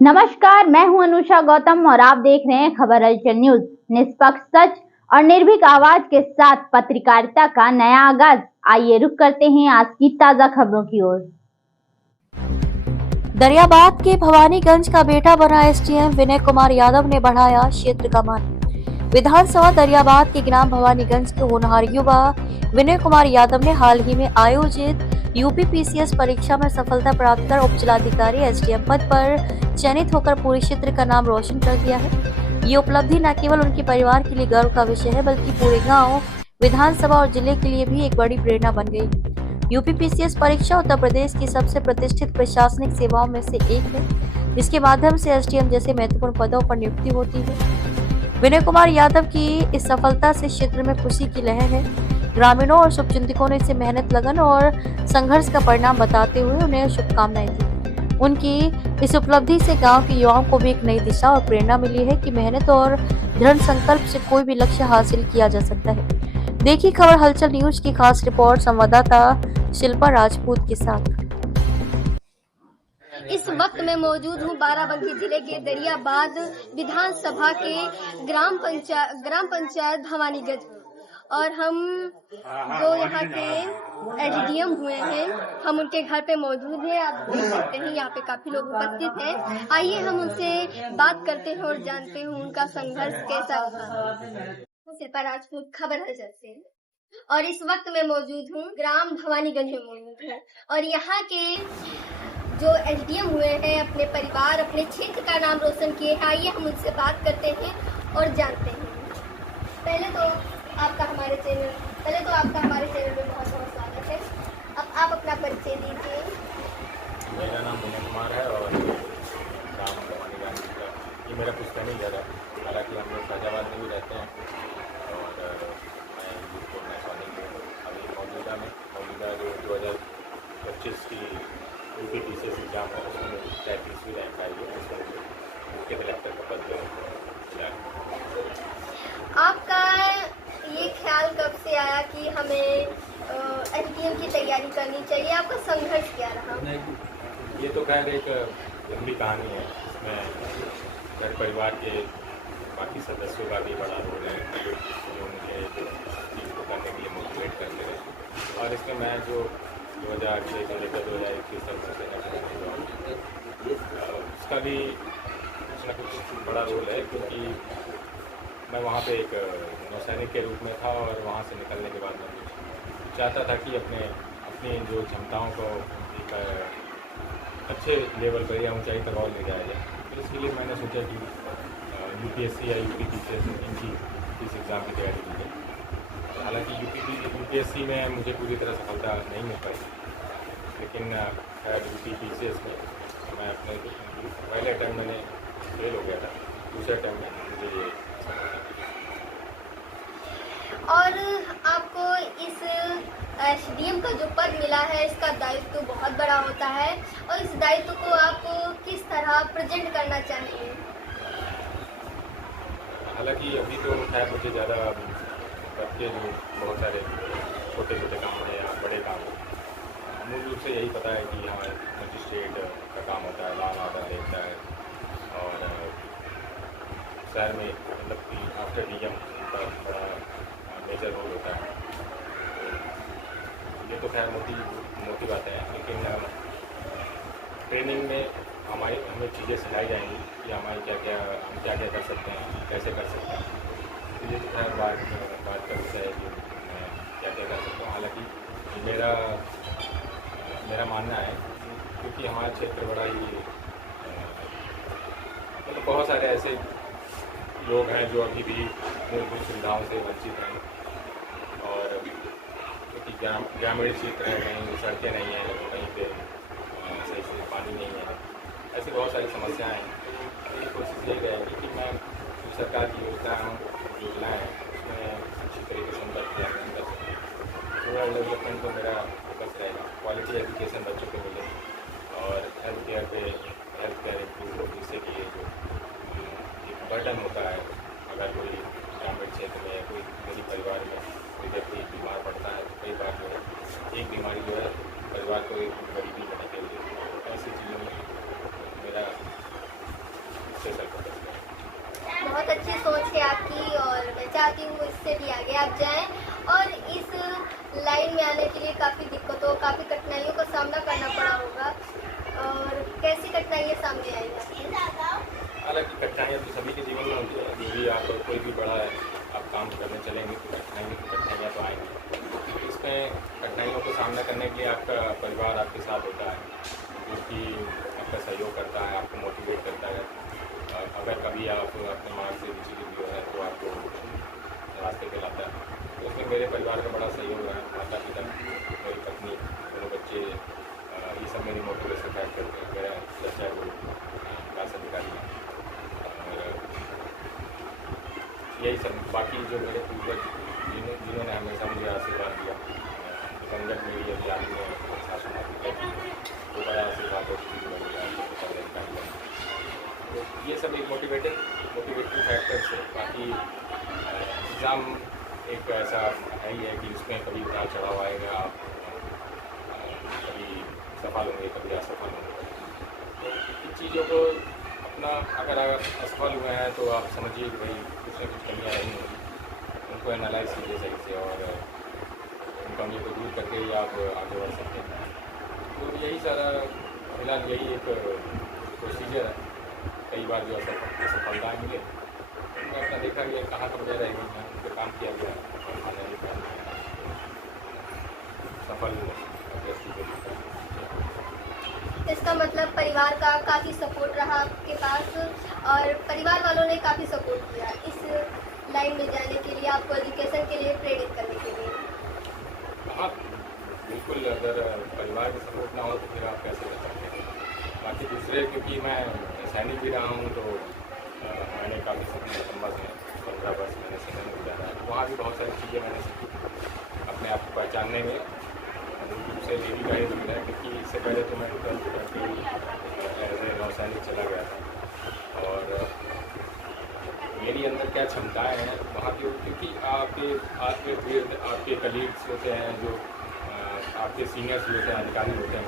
नमस्कार, मैं हूं अनुषा गौतम और आप देख रहे हैं खबर हलचल न्यूज। निष्पक्ष, सच और निर्भीक आवाज के साथ पत्रकारिता का नया आगाज। आइए रुक करते हैं आज की ताजा खबरों की ओर। दरियाबाद के भवानीगंज का बेटा बना एसडीएम विनय कुमार यादव ने बढ़ाया क्षेत्र का मान। विधानसभा दरियाबाद के ग्राम भवानीगंज के होनहार युवा विनय कुमार यादव ने हाल ही में आयोजित यूपीपीसीएस परीक्षा में सफलता प्राप्त कर उप जिलाधिकारी एसडीएम पद पर चयनित होकर पूरे क्षेत्र का नाम रोशन कर दिया है। ये उपलब्धि न केवल उनके परिवार के लिए गर्व का विषय है, बल्कि पूरे गांव, विधानसभा और जिले के लिए भी एक बड़ी प्रेरणा बन गई। यूपीपीसीएस परीक्षा उत्तर प्रदेश की सबसे प्रतिष्ठित प्रशासनिक सेवाओं में से एक है, जिसके माध्यम से एसडीएम जैसे महत्वपूर्ण पदों पर नियुक्ति होती है। विनय कुमार यादव की इस सफलता से क्षेत्र में खुशी की लहर है। ग्रामीणों और शुभचिंतकों ने इसे मेहनत, लगन और संघर्ष का परिणाम बताते हुए उन्हें शुभकामनाएं दी। उनकी इस उपलब्धि से गांव के युवाओं को भी एक नई दिशा और प्रेरणा मिली है कि मेहनत और दृढ़ संकल्प से कोई भी लक्ष्य हासिल किया जा सकता है। देखिए खबर हलचल न्यूज की खास रिपोर्ट संवाददाता शिल्पा राजपूत के साथ। इस वक्त मैं मौजूद हूँ बाराबंकी जिले के दरियाबाद विधानसभा के ग्राम पंचायत भवानीगंज, और हम जो यहाँ के एसडीएम हुए हैं, हम उनके घर पे मौजूद हैं। आप देख सकते हैं यहाँ पे काफी लोग उपस्थित हैं। आइए हम उनसे बात करते हैं और जानते हैं उनका संघर्ष कैसा रहा। शिल्पा राजपूत, खबर हलचल से। और इस वक्त मैं मौजूद हूँ ग्राम भवानीगंज में मौजूद हूँ, और यहाँ के जो एसडीएम हुए हैं, अपने परिवार, अपने क्षेत्र का नाम रोशन किए हैं। आइए हम उनसे बात करते हैं और जानते हैं। पहले तो आपका हमारे चैनल में बहुत बहुत स्वागत है। अब आप अपना परिचय दीजिए। मेरा नाम विनय कुमार है और ग्राम भवानीगंज का ये मेरा पुश्तैनी घर है। हालांकि हम लोग फैजाबाद में भी रहते हैं, और मैं यूपी अभी मौजूदा जो 2025 की यूपीपीसीएस एग्जाम है, उसमें 33वीं रैंक आई है, उसके कलेक्टर का पद मिला है। आपका ये ख्याल कब से आया कि हमें एसडीएम की तैयारी करनी चाहिए? आपका संघर्ष क्या रहा? ये तो खैर एक लंबी कहानी है। इसमें घर परिवार के बाकी सदस्यों का भी बड़ा रोल है, जो मुझे चीज़ को करने के लिए मोटिवेट करते रहे। और इसमें मैं जो 2006 से लेकर 2021 तक उसका भी कुछ ना कुछ बड़ा रोल है, क्योंकि मैं वहाँ पे एक नौसैनिक के रूप में था, और वहाँ से निकलने के बाद मैं चाहता था कि अपनी जो क्षमताओं को एक अच्छे लेवल पर या ऊंचाई तक और ले जाया जाए। तो इसके लिए मैंने सोचा कि यूपीएससी या यूपीपीसीएस इनकी इस एग्ज़ाम की तैयारी की जाए। हालांकि यूपीएससी में मुझे पूरी तरह सफलता नहीं मिल पाई, लेकिन यूपीपीसीएस में मैं अपने पहले अटैम्प्ट मैंने फेल हो गया था, दूसरे अटैम्प्ट में मुझे ये और आपको इस एसडीएम का जो पद मिला है, इसका दायित्व तो बहुत बड़ा होता है, और इस दायित्व को आपको किस तरह प्रेजेंट करना चाहिए? हालांकि अभी तो खैर मुझे ज़्यादा करके जो बहुत सारे छोटे छोटे काम हैं या बड़े काम हैं, मूल रूप से यही पता है कि यहाँ मजिस्ट्रेट का काम होता है, लॉ ऑर्डर देखता है, और शहर में मतलब कि आफ्टर डीएम का बड़ा मेजर रोल होता है। तो ये तो खैर मोटी बातें हैं, लेकिन ट्रेनिंग में हमें चीज़ें सिखाई जाएंगी कि हम क्या क्या कर सकते हैं, कैसे कर सकते हैं। तो ये तो खैर बात का विषय है कि मैं क्या क्या कर सकता हूँ। हालांकि मेरा मानना है, क्योंकि हमारा क्षेत्र बड़ा ही मतलब बहुत सारे ऐसे लोग हैं जो अभी भी मूलभूत सुविधाओं से वंचित हैं, और क्योंकि ग्रामीण क्षेत्र है, कहीं सड़कें नहीं हैं, कहीं पे सही से पानी नहीं है, ऐसी बहुत सारी समस्याएं हैं। मेरी कोशिश यही रहेगी कि मैं जो सरकार की योजनाएँ हैं उसमें अच्छी तरीके से उनका क्रियान्वयन कर सकूँ। रूरल डेवलपमेंट तो मेरा फोकस रहेगा, क्वालिटी एजुकेशन बच्चों को मिले, और हेल्थ केयर इम्प्रूव हो, जिससे कि ये जो एक बर्डन होता है, अगर कोई ग्रामीण क्षेत्र में कोई गरीब परिवार में कोई व्यक्ति बीमार पड़ता है, तो कई बार जो है एक बीमारी जो है परिवार को एक गरीबी बना के लिए, ऐसी चीज़ों में मेरा इससे भी आगे आप जाएं। और इस लाइन में आने के लिए काफ़ी दिक्कतों, काफ़ी कठिनाइयों का सामना करना पड़ा होगा। और कैसी कठिनाइयाँ सामने आई आपकी? हालांकि कठिनाइयाँ तो सभी के जीवन में होती है, जो भी आप कोई भी बड़ा है आप काम करने चलेंगे तो कठिनाइयाँ तो आएंगी। इसमें कठिनाइयों को सामना करने के लिए आपका परिवार आपके साथ होता है, जो कि आपका सहयोग करता है, आपको मोटिवेट करता है। अगर कभी आप अपने मार्ग से विचलित भी है तो आपको रास्ते पे लाता है। तो उसमें मेरे परिवार का बड़ा सहयोग है। माता पिता, मेरी पत्नी, दोनों बच्चे, ये सब मेरी मोटिवेशन फैक्टर करते हैं। मेरा चचा वो विकास अधिकारी है, और यही सब बाकी जो मेरे पूर्वज जिन्होंने हमेशा मुझे आशीर्वाद दिया, दिवंगत मेरी अध्यात्म में शासन वो बड़ा आशीर्वाद है। तो ये सब एक मोटिवेटिंग फैक्टर्स है। बाकी एग्ज़ाम एक ऐसा है ही है कि उसमें कभी उतार चढ़ाव आएगा, आप कभी सफल होंगे, कभी असफल होंगे। तो इन चीज़ों को अपना, अगर असफल हुए हैं तो आप समझिए कि भाई कुछ न कुछ कमियाँ रही होंगी, उनको एनालाइज कीजिए सही से और उन कमियों को दूर करके ही आप आगे बढ़ सकते हैं। तो यही सारा फिलहाल यही एक प्रोसीजर है। कई बार जो असफलताएँ मिले उनमें अपना देखा गया कहाँ कमियाँ रह गई हैं, उन पर काम किया गया सफल इसका मतलब परिवार का काफ़ी सपोर्ट रहा आपके पास, और परिवार वालों ने काफ़ी सपोर्ट किया इस लाइन में जाने के लिए, आपको एजुकेशन के लिए प्रेरित करने के लिए। हाँ बिल्कुल, अगर परिवार का सपोर्ट ना हो तो फिर आप कैसे कर सकते हैं। बाकी दूसरे, क्योंकि मैं सैनिक भी रहा हूँ तो मैंने काफ़ी लंबा समय 15 वर्ष मैंने सेना में गुजारा है। वहाँ भी बहुत सारी चीज़ें मैंने सीखी अपने आप को पहचानने में। रूप से ये भी गाइड मिला है, क्योंकि इससे पहले तो मैं 12th करके एज ए नौसैनिक चला गया था, और मेरी अंदर क्या क्षमताएँ हैं वहाँ की, क्योंकि आपके वीर आपके कलीग्स होते हैं, जो आपके सीनियर्स होते हैं, अधिकारी होते हैं,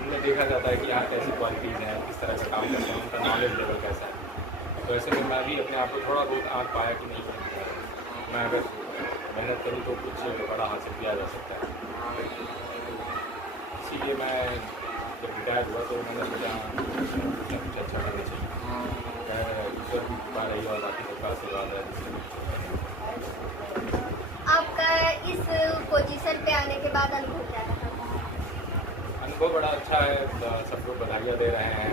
उनमें देखा जाता है कि यहाँ कैसी क्वालिटीज़ हैं, किस तरह से काम करते हैं, उनका नॉलेज लेवल कैसा है। तो ऐसे में मैं भी अपने आप को थोड़ा बहुत आँख पाया कि नहीं, मैं अगर मेहनत करूँ तो कुछ बड़ा हासिल किया जा सकता है। इसीलिए मैं जब रिटायर हुआ तो मैंने सोचा कुछ अच्छा करना चाहिए। ईश्वर की कृपा रही और बाकी सबका आशीर्वाद है। आपका इस पोजीशन पे आने के बाद अनुभव क्या रहा? अनुभव बड़ा अच्छा है। सब लोग बधाइयाँ दे रहे हैं,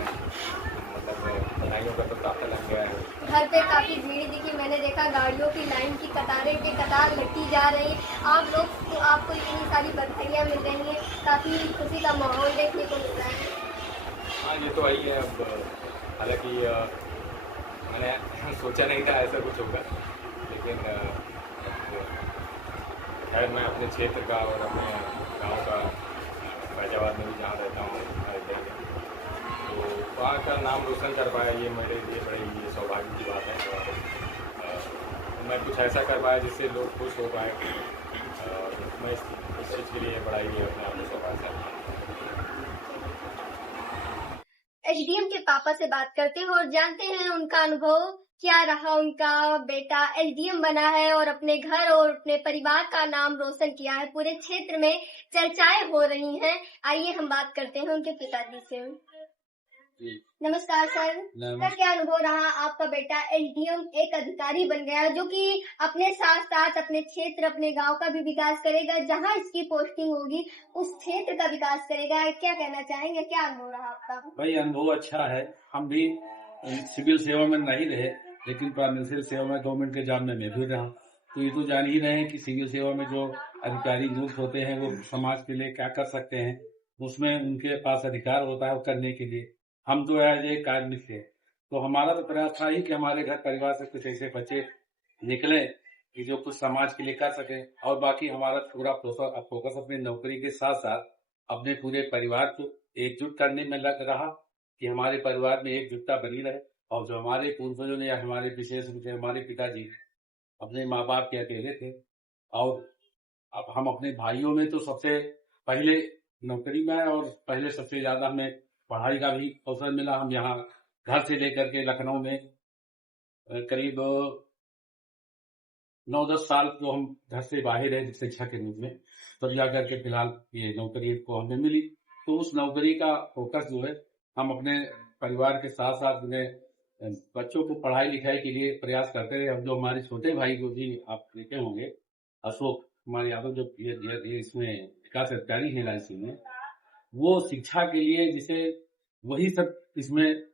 मतलब बधाइयों का तो तांता लग गया है। घर पे काफ़ी भीड़ दिखी, मैंने देखा गाड़ियों की लाइन की कतारें के कतार लगती जा रही। आप लोग तो, आपको इतनी सारी बधाइयाँ मिल रही हैं, काफ़ी खुशी का माहौल देखने को मिल रहा है। हाँ ये तो वही है। अब हालांकि मैंने सोचा नहीं था ऐसा कुछ होगा, लेकिन खैर मैं अपने क्षेत्र का और अपने गांव का, फैजाबाद में भी जहाँ रहता हूँ अयोध्या में, तो वहाँ का नाम रोशन कर पाया, ये मेरे लिए बड़ी सौभाग्य की बात है। और मैं कुछ ऐसा कर पाया जिससे लोग खुश हो पाए, मैं इस चीज़ के लिए बड़ा ही अपने आप को सौभाग्यशाली। एचडीएम के पापा से बात करते हैं और जानते हैं उनका अनुभव क्या रहा। उनका बेटा एसडीएम बना है और अपने घर और अपने परिवार का नाम रोशन किया है, पूरे क्षेत्र में चर्चाएं हो रही हैं। आइए हम बात करते हैं उनके पिताजी से। नमस्कार सर। सर क्या अनुभव रहा, आपका बेटा एसडीएम एक अधिकारी बन गया जो कि अपने साथ साथ अपने क्षेत्र, अपने गांव का भी विकास करेगा, जहां इसकी पोस्टिंग होगी उस क्षेत्र का विकास करेगा। क्या कहना चाहेंगे, क्या अनुभव रहा आपका? भाई अनुभव अच्छा है। हम भी सिविल सेवा में नहीं रहे, लेकिन प्राइवेट सेवा में गवर्नमेंट के जॉब में मैं भी रहा। तो ये तो जान ही रहे हैं कि सिविल सेवा में जो अधिकारी नियुक्त होते हैं वो समाज के लिए क्या कर सकते हैं, उसमें उनके पास अधिकार होता है वो करने के लिए। हम तो एज ए कार्मिक थे, तो हमारा तो प्रयास था ही कि हमारे घर परिवार से कुछ ऐसे बच्चे निकले कि जो कुछ समाज के लिए कर सके। और बाकी हमारा पूरा फोकस अपनी नौकरी के साथ साथ अपने पूरे परिवार को एकजुट करने में लग रहा कि हमारे परिवार में एकजुटता बनी रहे। और जो हमारे पूर्वजों ने या हमारे विशेष रूप से हमारे पिताजी अपने माँ बाप के अकेले थे, और अब हम अपने भाइयों में तो सबसे पहले नौकरी में है और पहले सबसे ज्यादा हमें पढ़ाई का भी अवसर मिला। हम यहाँ घर से लेकर के लखनऊ में करीब 9-10 साल जो हम घर से बाहर है शिक्षा के रूप में, तब जाकर के फिलहाल ये नौकरी को हमें मिली। तो उस नौकरी का फोकस जो है हम अपने परिवार के साथ साथ अपने बच्चों को पढ़ाई लिखाई के लिए प्रयास करते रहे। अब जो हमारे छोटे भाई को भी आप देखे होंगे, अशोक कुमार यादव, जो ये इसमें विकास अधिकारी है रायसी में, वो शिक्षा के लिए जिसे वही सब इसमें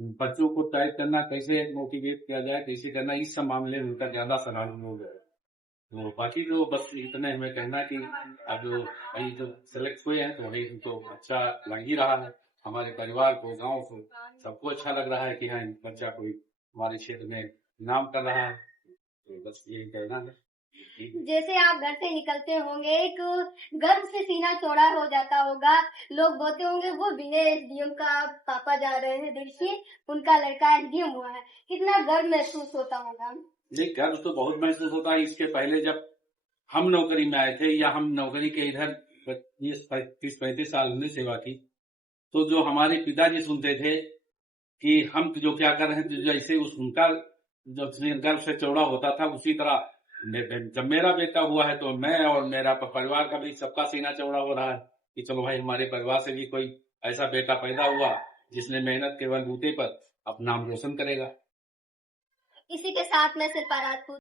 बच्चों को टाइप करना, कैसे मोटिवेट किया जाए, कैसे करना, इस सब मामले में उनका ज्यादा सराहनीय हो गया। तो बाकी जो बस इतने हमें कहना कि अब वही जो सेलेक्ट हुए हैं तो वही तो अच्छा लग ही रहा है। हमारे परिवार को, गांव को, सबको अच्छा लग रहा है कि हाँ बच्चा कोई हमारे क्षेत्र में नाम कर रहा है। तो बस यही कहना है। जैसे आप घर से निकलते होंगे, एक गर्व से सीना चौड़ा हो जाता होगा। लोग बोलते होंगे वो विनय एसडीएम का पापा जा रहे हैं, देखिए उनका लड़का एसडीएम हुआ है, कितना गर्व महसूस होता होगा। ये गर्व तो बहुत महसूस होता है। इसके पहले जब हम नौकरी में आए थे, या हम नौकरी के इधर 30-35 साल हमने सेवा की, तो जो हमारे पिताजी सुनते थे कि हम जो क्या कर रहे हैं, तो जैसे उनका जो गर्व से चौड़ा होता था, उसी तरह जब मेरा बेटा हुआ है तो मैं और मेरा परिवार का भी सबका सीना चौड़ा हो रहा है कि चलो भाई हमारे परिवार से भी कोई ऐसा बेटा पैदा हुआ जिसने मेहनत के बलबूते पर अपना नाम रोशन करेगा। इसी के साथ मैं शिल्पा राजपूत